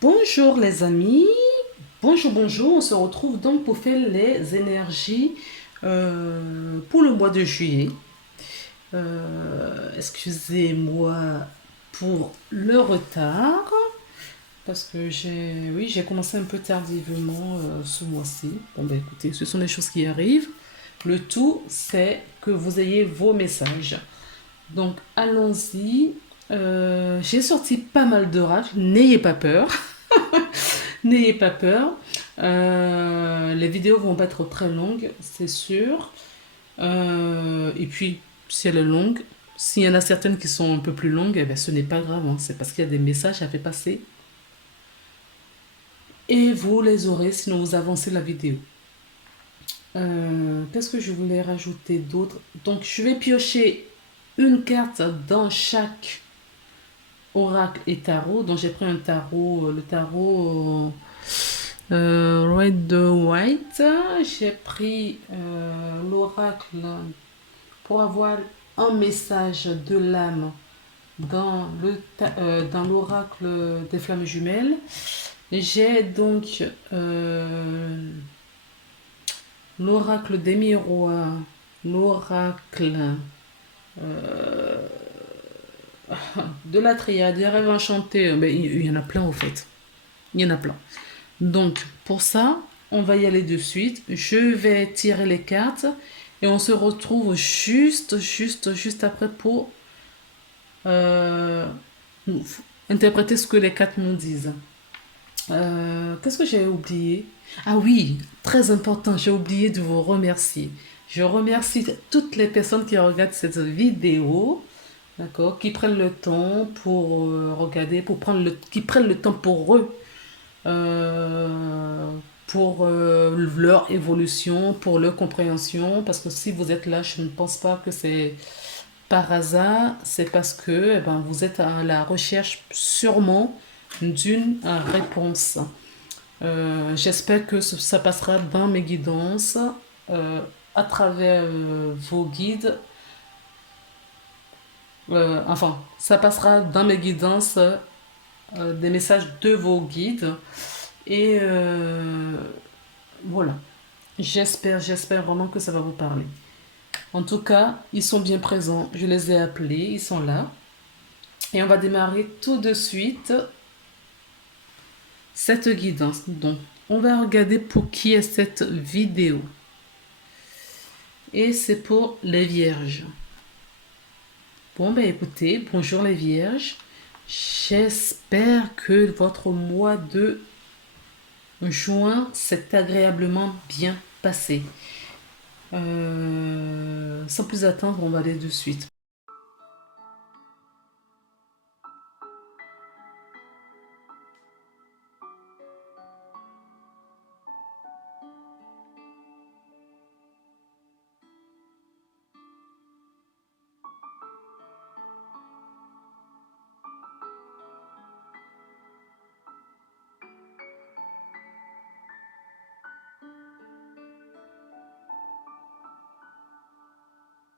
Bonjour les amis, bonjour, on se retrouve donc pour faire les énergies pour le mois de juillet. Excusez-moi pour le retard, parce que j'ai commencé un peu tardivement ce mois-ci. Bon ben écoutez, ce sont des choses qui arrivent. Le tout, c'est que vous ayez vos messages. Donc allons-y. J'ai sorti pas mal d'oracles, n'ayez pas peur. N'ayez pas peur. Les vidéos vont pas être très longues, c'est sûr. Et puis, si elle est longue, s'il y en a certaines qui sont un peu plus longues, eh ben, ce n'est pas grave, hein. C'est parce qu'il y a des messages à faire passer. Et vous les aurez, sinon vous avancez la vidéo. Qu'est-ce que je voulais rajouter d'autre? Donc, je vais piocher une carte dans chaque oracle et tarot. Donc, j'ai pris un tarot, le tarot Red de White. J'ai pris l'oracle pour avoir un message de l'âme dans l'oracle des flammes jumelles. J'ai donc l'oracle des miroirs, l'oracle euh, de la triade, des rêves enchantés. Ben, il y en a plein au fait. Il y en a plein. Donc, pour ça, on va y aller de suite. Je vais tirer les cartes et on se retrouve juste après pour euh, interpréter ce que les cartes nous disent. Qu'est-ce que j'ai oublié? Ah oui, très important, j'ai oublié de vous remercier. Je remercie toutes les personnes qui regardent cette vidéo, d'accord, qui prennent le temps pour regarder, qui prennent le temps pour eux euh, pour leur évolution, pour leur compréhension. Parce que si vous êtes là, je ne pense pas que c'est par hasard, c'est parce que vous êtes à la recherche sûrement d'une réponse. J'espère que ça passera dans mes guidances, à travers vos guides. Enfin, ça passera dans mes guidances, des messages de vos guides. Et voilà. J'espère vraiment que ça va vous parler. En tout cas, ils sont bien présents. Je les ai appelés, ils sont là. Et on va démarrer tout de suite cette guidance. Donc, on va regarder pour qui est cette vidéo. Et c'est pour les vierges. Bon, ben écoutez, bonjour les vierges. J'espère que votre mois de juin s'est agréablement bien passé. Sans plus attendre, on va aller de suite.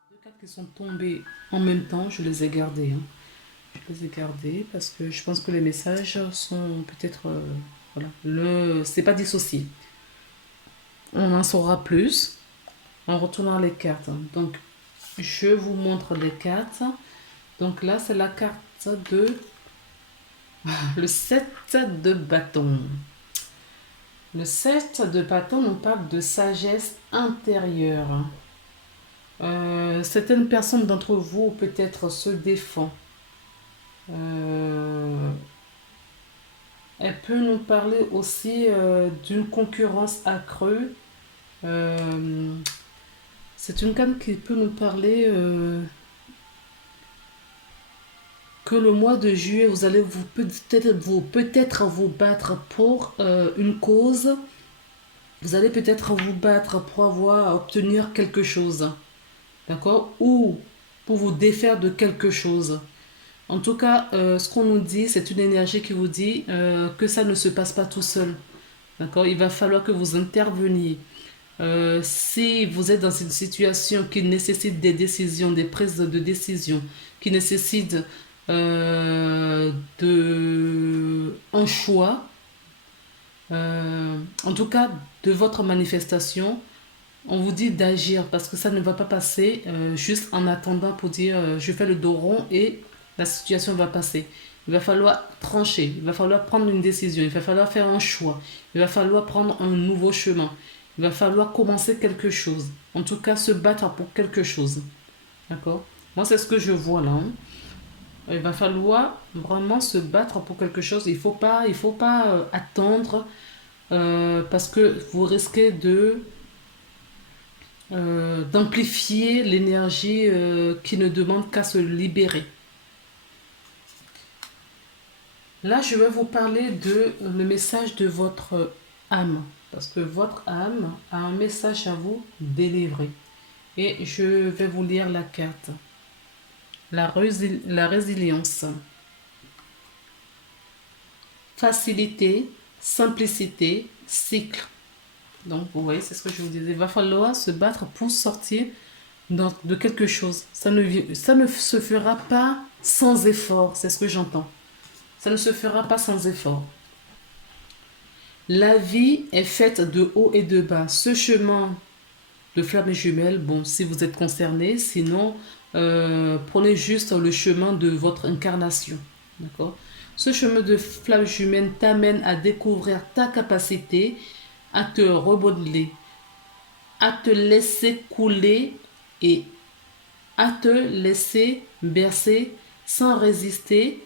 Deux cartes qui sont tombées en même temps, je les ai gardées, hein. Je les ai gardées parce que je pense que les messages sont peut-être... voilà. C'est pas dissocié. On en saura plus en retournant les cartes, hein. Donc, je vous montre les cartes. Donc là, c'est la carte de... le 7 de bâton. Le 7 de bâton nous parle de sagesse intérieure. Certaines personnes d'entre vous peut-être se défendent. Euh, Elle peut nous parler aussi d'une concurrence accrue. Euh, c'est une carte qui peut nous parler que le mois de juillet, vous allez peut-être vous battre pour une cause. Vous allez peut-être vous battre pour avoir à obtenir quelque chose. D'accord? Ou pour vous défaire de quelque chose. En tout cas, ce qu'on nous dit, c'est une énergie qui vous dit que ça ne se passe pas tout seul. D'accord? Il va falloir que vous interveniez. Si vous êtes dans une situation qui nécessite des décisions, des prises de décision, qui nécessite un choix, en tout cas de votre manifestation. On vous dit d'agir parce que ça ne va pas passer juste en attendant pour dire je fais le dos rond et la situation va passer. Il va falloir trancher, il va falloir prendre une décision, il va falloir faire un choix, il va falloir prendre un nouveau chemin, il va falloir commencer quelque chose. En tout cas, se battre pour quelque chose. D'accord? Moi, c'est ce que je vois là, hein. Il va falloir vraiment se battre pour quelque chose. Il faut pas attendre parce que vous risquez d'amplifier l'énergie qui ne demande qu'à se libérer. Là, je vais vous parler de le message de votre âme. Parce que votre âme a un message à vous délivrer. Et je vais vous lire la carte. La résilience. Facilité, simplicité, cycle. Donc, vous voyez, c'est ce que je vous disais. Il va falloir se battre pour sortir de quelque chose. Ça ne se fera pas sans effort, c'est ce que j'entends. Ça ne se fera pas sans effort. La vie est faite de haut et de bas. Ce chemin de flammes jumelles, bon, si vous êtes concerné, sinon, prenez juste le chemin de votre incarnation. D'accord? Ce chemin de flammes jumelles t'amène à découvrir ta capacité à te remodeler, à te laisser couler et à te laisser bercer sans résister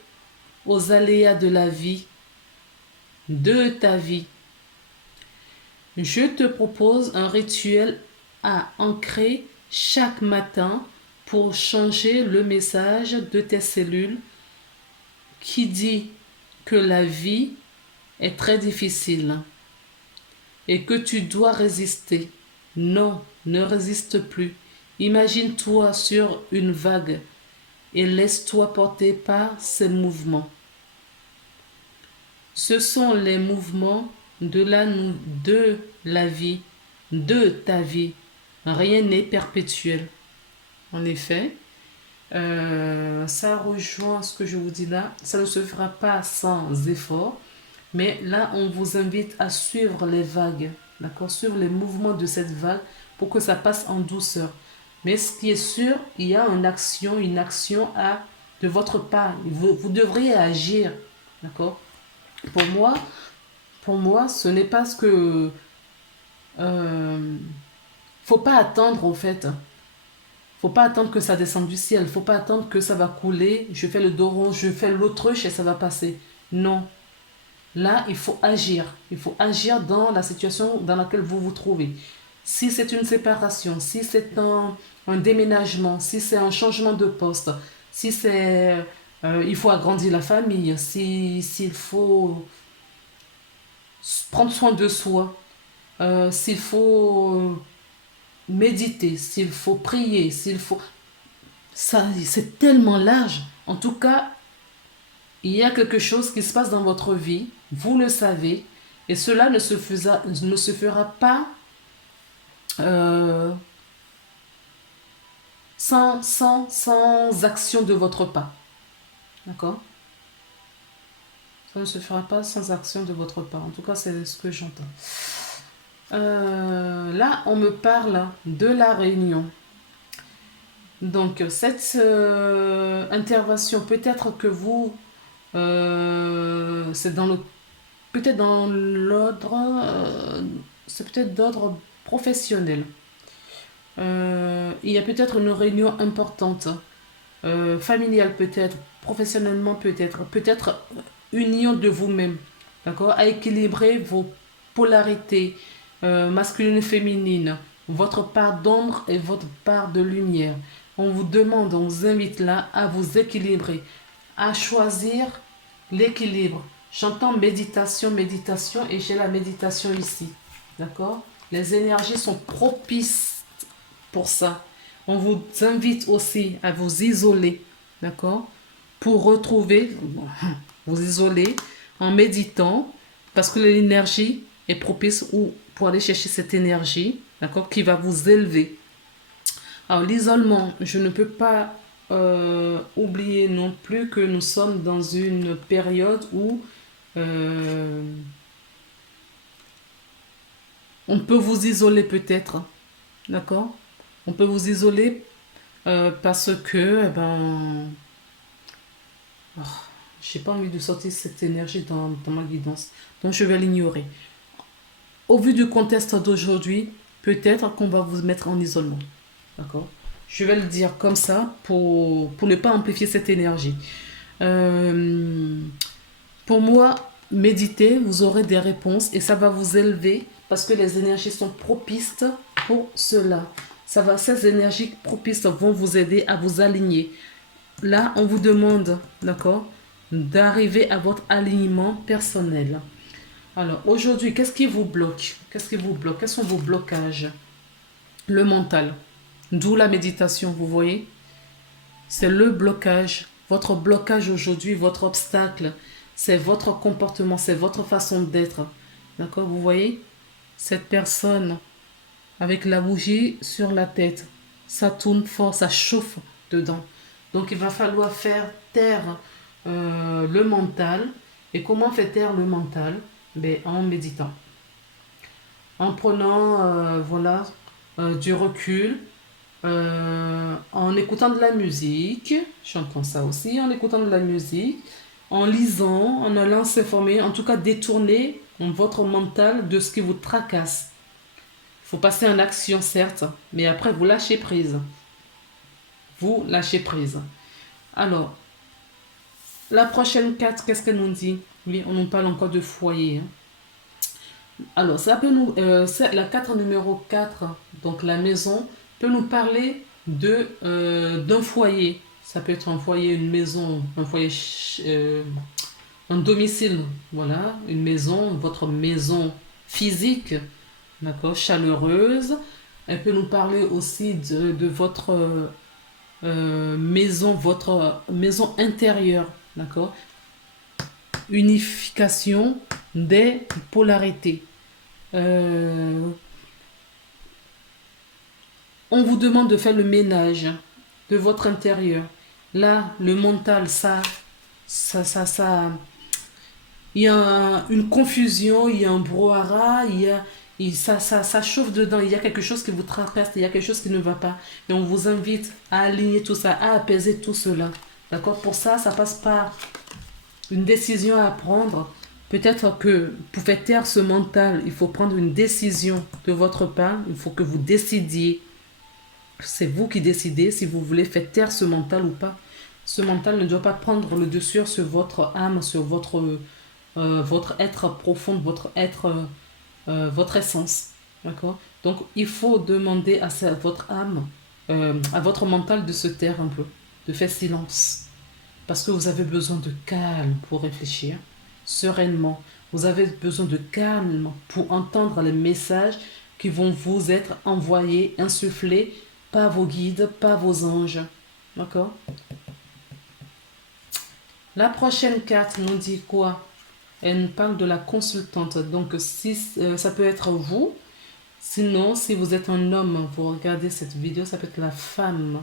aux aléas de la vie, de ta vie. Je te propose un rituel à ancrer chaque matin pour changer le message de tes cellules qui dit que la vie est très difficile et que tu dois résister. Non, ne résiste plus. Imagine-toi sur une vague et laisse-toi porter par ces mouvements. Ce sont les mouvements de la vie, de ta vie. Rien n'est perpétuel. En effet, ça rejoint ce que je vous dis là. Ça ne se fera pas sans effort. Mais là, on vous invite à suivre les vagues, d'accord? Suivre les mouvements de cette vague pour que ça passe en douceur. Mais ce qui est sûr, il y a une action de votre part. Vous devriez agir, d'accord? Pour moi, ce n'est pas ce que... faut pas attendre, au fait. Faut pas attendre que ça descende du ciel. Faut pas attendre que ça va couler. Je fais le dos rond, je fais l'autruche et ça va passer. Non. Là, il faut agir. Il faut agir dans la situation dans laquelle vous vous trouvez. Si c'est une séparation, si c'est un déménagement, si c'est un changement de poste, si c'est... il faut agrandir la famille, s'il faut prendre soin de soi, s'il faut méditer, s'il faut prier, s'il faut... Ça, c'est tellement large. En tout cas, il y a quelque chose qui se passe dans votre vie, vous le savez, et cela ne se fera pas euh, sans action de votre part. D'accord? Ça ne se fera pas sans action de votre part. En tout cas, c'est ce que j'entends. Là, on me parle de la réunion. Donc, cette intervention, peut-être que vous, c'est dans le peut-être dans l'ordre c'est peut-être d'ordre professionnel. Il y a peut-être une réunion importante, familiale peut-être, professionnellement peut-être union de vous-même, d'accord, à équilibrer vos polarités masculine et féminine, votre part d'ombre et votre part de lumière. On vous demande, on vous invite là à vous équilibrer, à choisir l'équilibre. J'entends méditation, méditation et j'ai la méditation ici. D'accord? Les énergies sont propices pour ça. On vous invite aussi à vous isoler. D'accord? Pour retrouver, vous isoler en méditant parce que l'énergie est propice ou pour aller chercher cette énergie, d'accord, qui va vous élever. Alors l'isolement, je ne peux pas oublier non plus que nous sommes dans une période où on peut vous isoler peut-être, d'accord? On peut vous isoler parce que, oh, j'ai pas envie de sortir cette énergie dans ma guidance. Donc je vais l'ignorer. Au vu du contexte d'aujourd'hui, peut-être qu'on va vous mettre en isolement. D'accord? Je vais le dire comme ça pour ne pas amplifier cette énergie. Euh, pour moi, méditez, vous aurez des réponses et ça va vous élever parce que les énergies sont propices pour cela. Ces énergies propices vont vous aider à vous aligner. Là, on vous demande, d'accord, d'arriver à votre alignement personnel. Alors, aujourd'hui, qu'est-ce qui vous bloque? Qu'est-ce qui vous bloque? Quels sont vos blocages? Le mental. D'où la méditation, vous voyez? C'est le blocage. Votre blocage aujourd'hui, votre obstacle, c'est votre comportement, c'est votre façon d'être. D'accord? Vous voyez? Cette personne avec la bougie sur la tête, ça tourne fort, ça chauffe dedans. Donc il va falloir faire taire le mental. Et comment faire taire le mental? Ben, en méditant. En prenant du recul, en écoutant de la musique, j'entends ça aussi, en écoutant de la musique, en lisant, en allant s'informer, en tout cas détourner votre mental de ce qui vous tracasse. Il faut passer en action, certes, mais après vous lâchez prise. Vous lâchez prise. Alors, la prochaine carte, qu'est-ce qu'elle nous dit? Oui, on nous parle encore de foyer. Alors, ça peut nous, la carte numéro 4, donc la maison, peut nous parler d'un foyer. Ça peut être un foyer, une maison, un foyer, un domicile, voilà, une maison, votre maison physique, d'accord, chaleureuse. Elle peut nous parler aussi de votre maison intérieure, d'accord, unification des polarités. On vous demande de faire le ménage de votre intérieur. Là, le mental, il y a une confusion, il y a un brouhaha, ça chauffe dedans. Il y a quelque chose qui vous tracasse, il y a quelque chose qui ne va pas. Et on vous invite à aligner tout ça, à apaiser tout cela. D'accord? Pour ça, ça passe par une décision à prendre. Peut-être que pour faire taire ce mental, il faut prendre une décision de votre part. Il faut que vous décidiez. C'est vous qui décidez si vous voulez faire taire ce mental ou pas. Ce mental ne doit pas prendre le dessus sur votre âme, sur votre être profond, votre essence. D'accord? Donc, il faut demander à votre âme, à votre mental de se taire un peu, de faire silence. Parce que vous avez besoin de calme pour réfléchir sereinement. Vous avez besoin de calme pour entendre les messages qui vont vous être envoyés, insufflés par vos guides, par vos anges. D'accord? La prochaine carte nous dit quoi? Elle nous parle de la consultante. Donc, si ça peut être vous. Sinon, si vous êtes un homme, vous regardez cette vidéo, ça peut être la femme.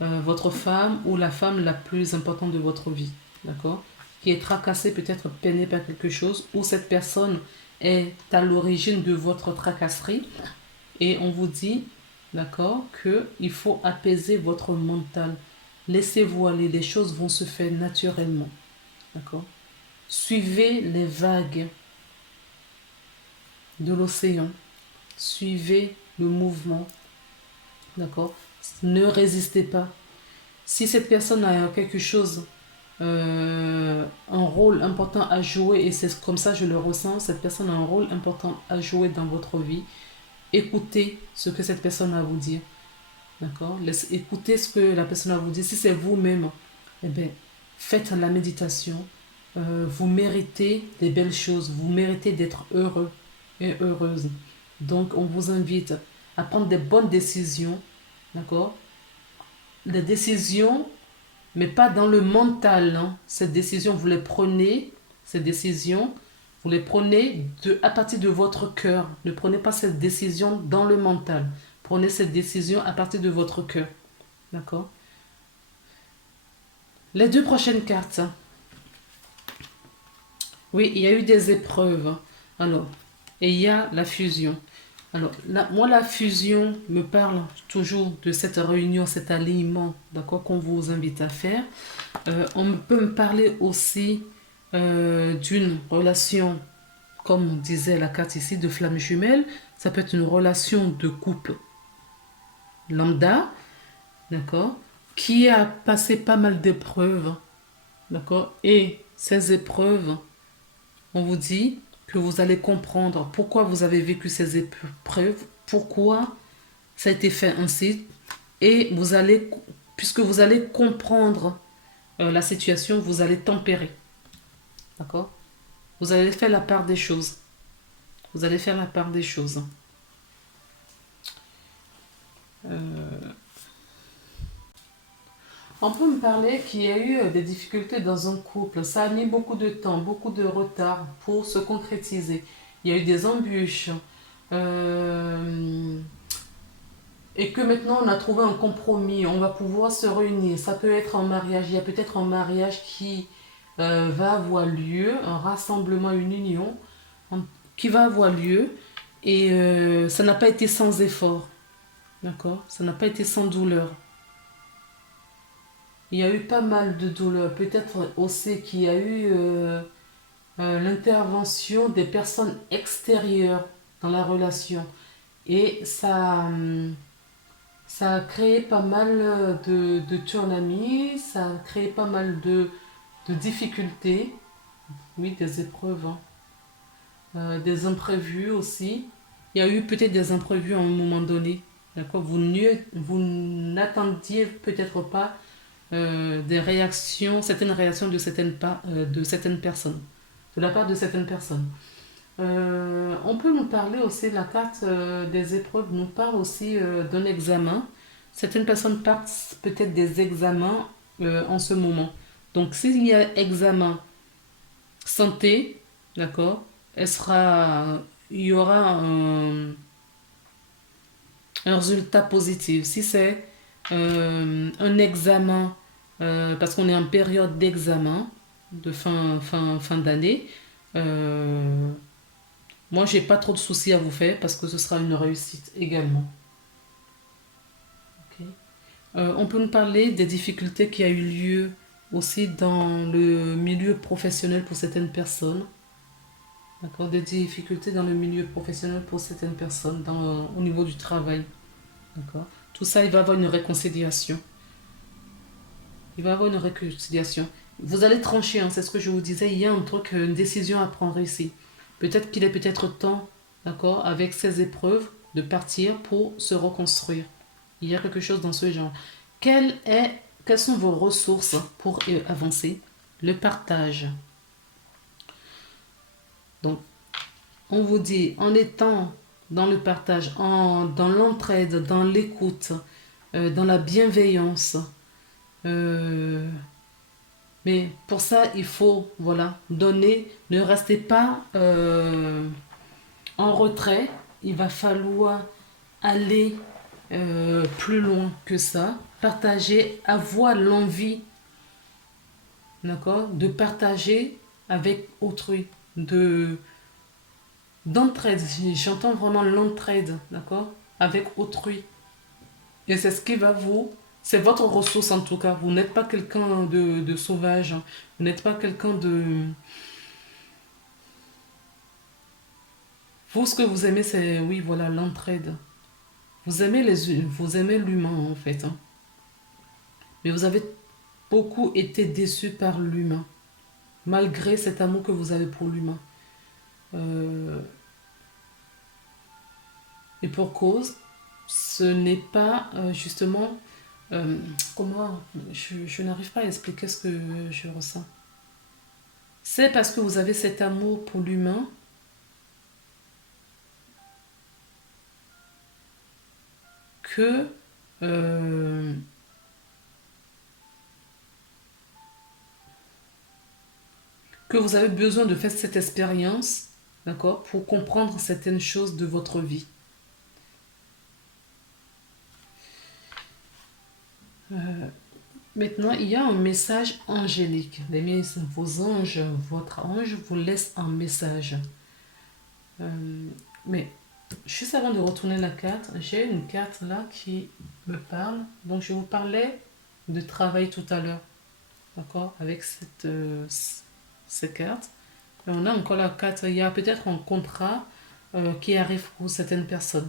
Votre femme ou la femme la plus importante de votre vie, d'accord, qui est tracassée, peut-être peinée par quelque chose, ou cette personne est à l'origine de votre tracasserie, et on vous dit, d'accord, qu'il faut apaiser votre mental. Laissez-vous aller, les choses vont se faire naturellement, d'accord. Suivez les vagues de l'océan, suivez le mouvement, d'accord. Ne résistez pas. Si cette personne a quelque chose, un rôle important à jouer, et c'est comme ça je le ressens, cette personne a un rôle important à jouer dans votre vie, écoutez ce que cette personne a à vous dire. D'accord? Écoutez ce que la personne a à vous dire. Si c'est vous-même, eh bien, faites la méditation. Vous méritez des belles choses. Vous méritez d'être heureux et heureuse. Donc, on vous invite à prendre des bonnes décisions. D'accord? Des décisions, mais pas dans le mental. Hein. Cette décision, vous les prenez, ces décisions, vous les prenez à partir de votre cœur. Ne prenez pas cette décision dans le mental. Prenez cette décision à partir de votre cœur. D'accord? Les deux prochaines cartes. Oui, il y a eu des épreuves. Alors, et il y a la fusion. Alors, moi, la fusion me parle toujours de cette réunion, cet alignement, d'accord, qu'on vous invite à faire. On peut me parler aussi d'une relation, comme on disait la carte ici, de flamme jumelle. Ça peut être une relation de couple lambda, d'accord, qui a passé pas mal d'épreuves, d'accord, et ces épreuves, on vous dit que vous allez comprendre pourquoi vous avez vécu ces épreuves, pourquoi ça a été fait ainsi, et vous allez, puisque vous allez comprendre la situation, vous allez tempérer, d'accord. Vous allez faire la part des choses. Vous allez faire la part des choses. On peut me parler qu'il y a eu des difficultés dans un couple. Ça a mis beaucoup de temps, beaucoup de retard pour se concrétiser. Il y a eu des embûches. Euh, et que maintenant on a trouvé un compromis. On va pouvoir se réunir. Ça peut être un mariage. Il y a peut-être un mariage qui va avoir lieu, un rassemblement, une union qui va avoir lieu. Et ça n'a pas été sans effort. D'accord. Ça n'a pas été sans douleur. Il y a eu pas mal de douleurs. Peut-être aussi qu'il y a eu l'intervention des personnes extérieures dans la relation. Et ça a créé pas mal de tsunamis, ça a créé pas mal de difficultés, oui, des épreuves, hein. Des imprévus aussi. Il y a eu peut-être des imprévus à un moment donné. D'accord. Vous n'attendiez peut-être pas certaines réactions de certaines personnes, de la part de certaines personnes. On peut nous parler aussi, la carte des épreuves nous parle aussi d'un examen. Certaines personnes partent peut-être des examens en ce moment. Donc s'il y a examen santé, d'accord, il y aura un résultat positif. Si c'est un examen, parce qu'on est en période d'examen, de fin d'année, euh, moi, j'ai pas trop de soucis à vous faire parce que ce sera une réussite également. Ok. On peut nous parler des difficultés qui a eu lieu aussi dans le milieu professionnel pour certaines personnes. D'accord, des difficultés dans le milieu professionnel pour certaines personnes au niveau du travail. D'accord. Tout ça, il va y avoir une réconciliation. Il va y avoir une réconciliation. Vous allez trancher, hein, c'est ce que je vous disais. Il y a un truc, une décision à prendre ici. Peut-être qu'il est peut-être temps, d'accord, avec ces épreuves, de partir pour se reconstruire. Il y a quelque chose dans ce genre. Quelles sont vos ressources pour avancer? Le partage. Donc, on vous dit, en étant dans le partage, dans l'entraide, dans l'écoute, dans la bienveillance, euh, mais pour ça, il faut, voilà, donner. Ne restez pas en retrait. Il va falloir aller plus loin que ça. Partager, avoir l'envie, d'accord, de partager avec autrui, d'entraide. J'entends vraiment l'entraide, d'accord, avec autrui. Et c'est ce qui va c'est votre ressource en tout cas. Vous n'êtes pas quelqu'un de sauvage. Hein. Vous n'êtes pas quelqu'un de... Vous, ce que vous aimez, c'est, oui, voilà, l'entraide. Vous aimez l'humain en fait. Hein. Mais vous avez beaucoup été déçu par l'humain. Malgré cet amour que vous avez pour l'humain. Euh, et pour cause, ce n'est pas justement... comment... Je n'arrive pas à expliquer ce que je ressens. C'est parce que vous avez cet amour pour l'humain que euh, que vous avez besoin de faire cette expérience, d'accord, pour comprendre certaines choses de votre vie. Maintenant, il y a un message angélique. Vos anges, votre ange vous laisse un message. Mais juste avant de retourner la carte, j'ai une carte là qui me parle. Donc, je vous parlais de travail tout à l'heure. D'accord? Avec ces cartes. Et on a encore la carte. Il y a peut-être un contrat qui arrive pour certaines personnes.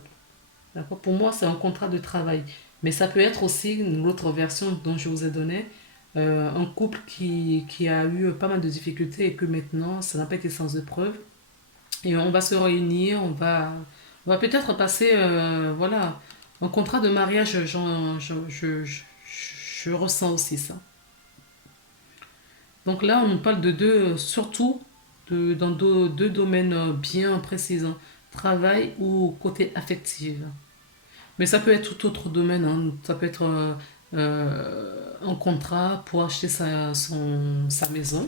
D'accord? Pour moi, c'est un contrat de travail. Mais ça peut être aussi l'autre version dont je vous ai donné. Un couple qui a eu pas mal de difficultés et que maintenant, ça n'a pas été sans épreuve. Et on va se réunir, on va peut-être passer, voilà, un contrat de mariage, je ressens aussi ça. Donc là, on parle de deux, surtout dans deux domaines bien précis, hein. Travail ou côté affectif. Mais ça peut être tout autre domaine, hein. Ça peut être un contrat pour acheter sa maison.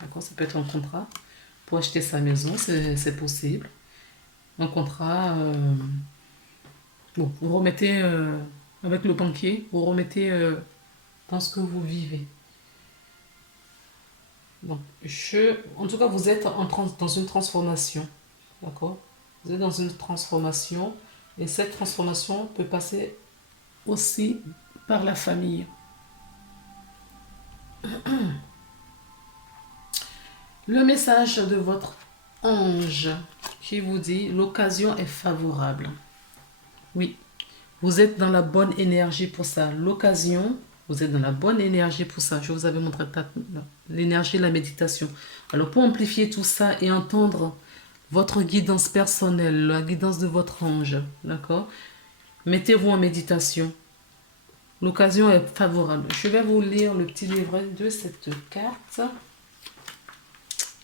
D'accord? Ça peut être un contrat pour acheter sa maison, c'est possible. Un contrat, bon, vous remettez avec le banquier, vous remettez dans ce que vous vivez. Donc, en tout cas, vous êtes dans une transformation. D'accord? Vous êtes dans une transformation et cette transformation peut passer aussi par la famille. Le message de votre ange qui vous dit l'occasion est favorable. Oui, vous êtes dans la bonne énergie pour ça. L'occasion, vous êtes dans la bonne énergie pour ça. Je vous avais montré l'énergie de la méditation. Alors pour amplifier tout ça et entendre votre guidance personnelle, la guidance de votre ange, d'accord? Mettez-vous en méditation. L'occasion est favorable. Je vais vous lire le petit livret de cette carte.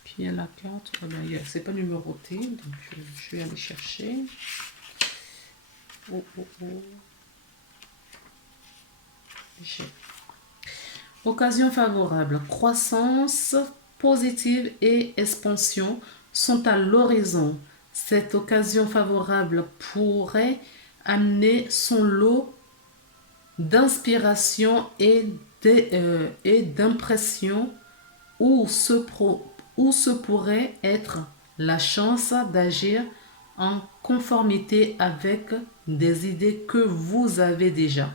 Puis il y a la carte. Oh ben, c'est pas numéroté, donc je vais aller chercher. Oh, oh, oh. J'ai occasion favorable. Croissance positive et expansion sont à l'horizon. Cette occasion favorable pourrait amener son lot d'inspiration et d'impression où se pourrait être la chance d'agir en conformité avec des idées que vous avez déjà.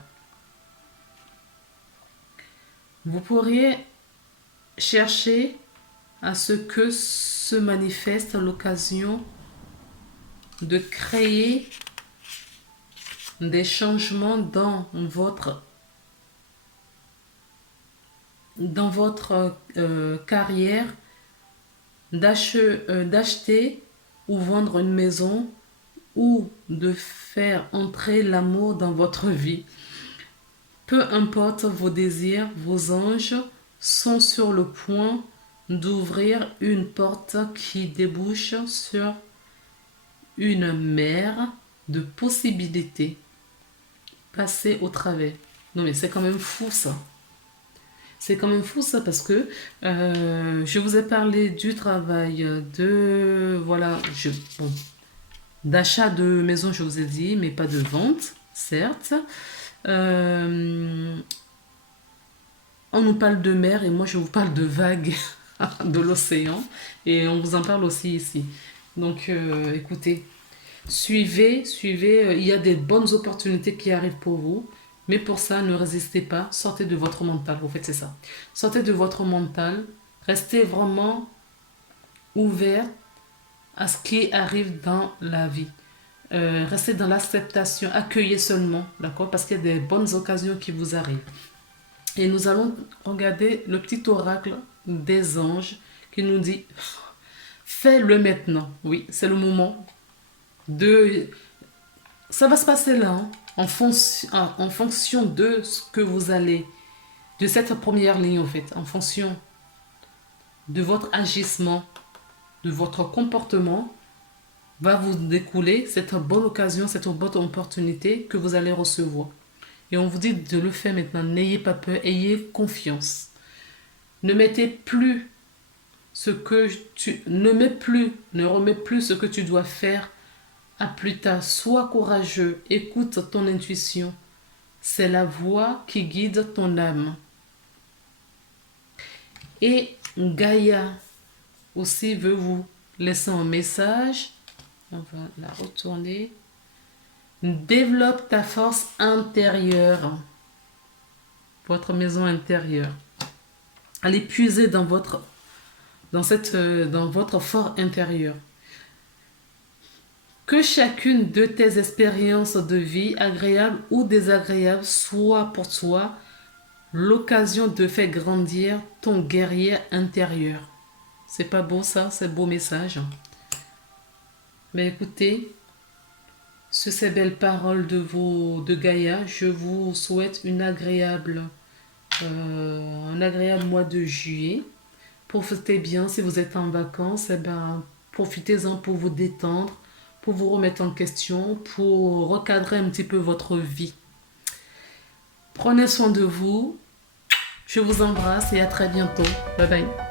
Vous pourriez chercher à ce que se manifeste l'occasion de créer des changements dans votre carrière, d'acheter ou vendre une maison ou de faire entrer l'amour dans votre vie. Peu importe vos désirs, vos anges sont sur le point d'ouvrir une porte qui débouche sur une mer de possibilités. Passez au travers. Non mais c'est quand même fou ça. C'est quand même fou ça parce que je vous ai parlé du travail, d'achat de maison, je vous ai dit, mais pas de vente, certes. On nous parle de mer et moi je vous parle de vagues de l'océan et on vous en parle aussi ici. Donc écoutez, suivez, il y a des bonnes opportunités qui arrivent pour vous. Mais pour ça, ne résistez pas, sortez de votre mental. Vous faites c'est ça. Sortez de votre mental, restez vraiment ouvert à ce qui arrive dans la vie. Restez dans l'acceptation, accueillez seulement, d'accord? Parce qu'il y a des bonnes occasions qui vous arrivent. Et nous allons regarder le petit oracle des anges qui nous dit fais-le maintenant. Oui, c'est le moment de. Ça va se passer là, hein, en fonction de ce que vous allez, de cette première ligne en fait, en fonction de votre agissement, de votre comportement, va vous découler cette bonne occasion, cette bonne opportunité que vous allez recevoir. Et on vous dit de le faire maintenant. N'ayez pas peur, ayez confiance. Ne mettez plus ne remets plus ce que tu dois faire à plus tard. Sois courageux, écoute ton intuition. C'est la voix qui guide ton âme. Et Gaïa aussi veut vous laisser un message. On va la retourner. Développe ta force intérieure. Votre maison intérieure. Allez puiser dans votre fort intérieur. Que chacune de tes expériences de vie, agréables ou désagréables, soit pour toi l'occasion de faire grandir ton guerrier intérieur. C'est pas beau ça, c'est beau message. Mais écoutez, sur ces belles paroles de Gaïa, je vous souhaite un agréable mois de juillet. Profitez bien si vous êtes en vacances, profitez-en pour vous détendre, pour vous remettre en question, pour recadrer un petit peu votre vie. Prenez soin de vous. Je vous embrasse et à très bientôt. Bye bye.